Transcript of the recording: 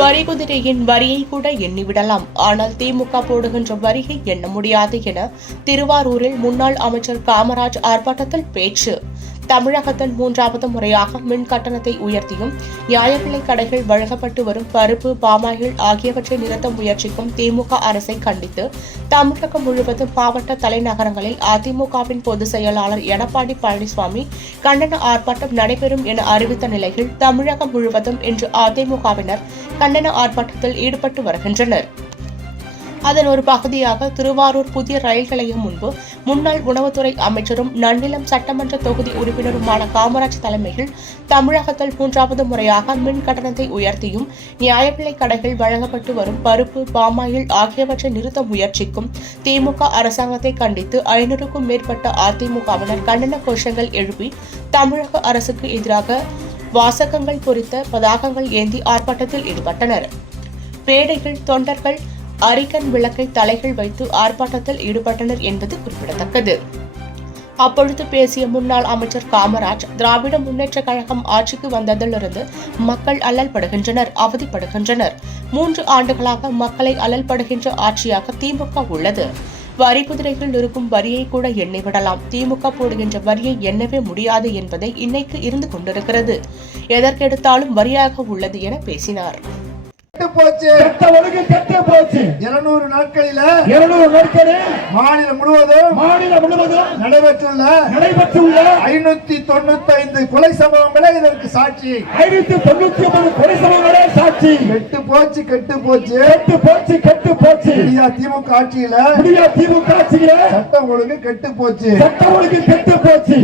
வரி குதிரையின் வரியை கூட எண்ணிவிடலாம். ஆனால் திமுக போடுகின்ற வரியை எண்ண முடியாது என திருவாரூரில் முன்னாள் அமைச்சர் காமராஜ் ஆர்ப்பாட்டத்தில் பேச்சு. தமிழகத்தில் மூன்றாவது முறையாக மின் கட்டணத்தை உயர்த்தியும் நியாயவிலைக் கடைகள் வழங்கப்பட்டு வரும் பருப்பு பாமாயில் ஆகியவற்றை நிறுத்த முயற்சிக்கும் திமுக அரசை கண்டித்து தமிழகம் முழுவதும் மாவட்ட தலைநகரங்களில் அதிமுகவின் பொதுச் செயலாளர் எடப்பாடி பழனிசாமி கண்டன ஆர்ப்பாட்டம் நடைபெறும் என அறிவித்த நிலையில் தமிழகம் முழுவதும் இன்று அதிமுகவினர் கண்டன ஆர்ப்பாட்டத்தில் ஈடுபட்டு வருகின்றனர். அதன் ஒரு பகுதியாக திருவாரூர் புதிய ரயில் நிலையம் முன்பு முன்னாள் உணவுத்துறை அமைச்சரும் நன்னிலம் சட்டமன்ற தொகுதி உறுப்பினருமான காமராஜ் தலைமையில் தமிழகத்தில் மூன்றாவது முறையாக மின் கட்டணத்தை உயர்த்தியும் நியாய விலைக் கடைகள் வழங்கப்பட்டு வரும் பருப்பு பாமாயில் ஆகியவற்றை நிறுத்த முயற்சிக்கும் திமுக அரசாங்கத்தை கண்டித்து ஐநூறுக்கும் மேற்பட்ட அதிமுகவினர் கண்டன கோஷங்கள் எழுப்பி தமிழக அரசுக்கு எதிராக வாசகங்கள் குறித்த பதாகங்கள் ஏந்தி ஆர்ப்பாட்டத்தில் ஈடுபட்டனர். பேடைகள் தொண்டர்கள் அரிக்கன் விளக்கை தலைகள் வைத்து ஆர்ப்பாட்டத்தில் ஈடுபட்டனர் என்பது குறிப்பிடத்தக்கது. அப்பொழுது பேசிய முன்னாள் அமைச்சர் காமராஜ் திராவிட முன்னேற்றக் கழகம் ஆட்சிக்கு வந்ததிலிருந்து மக்கள் அல்லல்படுகின்றனர் அவதிப்படுகின்றனர். மூன்று ஆண்டுகளாக மக்களை அல்லல்படுகின்ற ஆட்சியாக திமுக உள்ளது. வரி குதிரைகள் இருக்கும் வரியை கூட எண்ணிவிடலாம். திமுக போடுகின்ற வரியை எண்ணவே முடியாது என்பதை இன்னைக்கு இருந்து கொண்டிருக்கிறது. எதற்கெடுத்தாலும் வரியாக உள்ளது என பேசினார். போச்சு. கெட்ட ஒழுங்கு கெட்டு போச்சு. இருநூறு நாட்களில இருநூறு நாட்களில் மாநிலம் முழுவதும் மாநிலம் முழுவதும் நடைபெற்றுள்ள நடைபெற்றுள்ள ஐநூத்தி தொண்ணூத்தி ஐந்து கொலை சம்பவங்களே இதற்கு சாட்சி. ஐநூத்தி தொண்ணூத்தி ஒன்பது கொலை சம்பவங்களே சாட்சி. கெட்டு போச்சு கெட்டு போச்சு. கெட்டு போச்சு கெட்டு போச்சு. இந்தியா திமுக ஆட்சியில புதிய திமுக ஆட்சியில சட்டம் ஒழுங்கு கெட்டு போச்சு. சட்ட ஒழுங்கு கெட்டு போச்சு.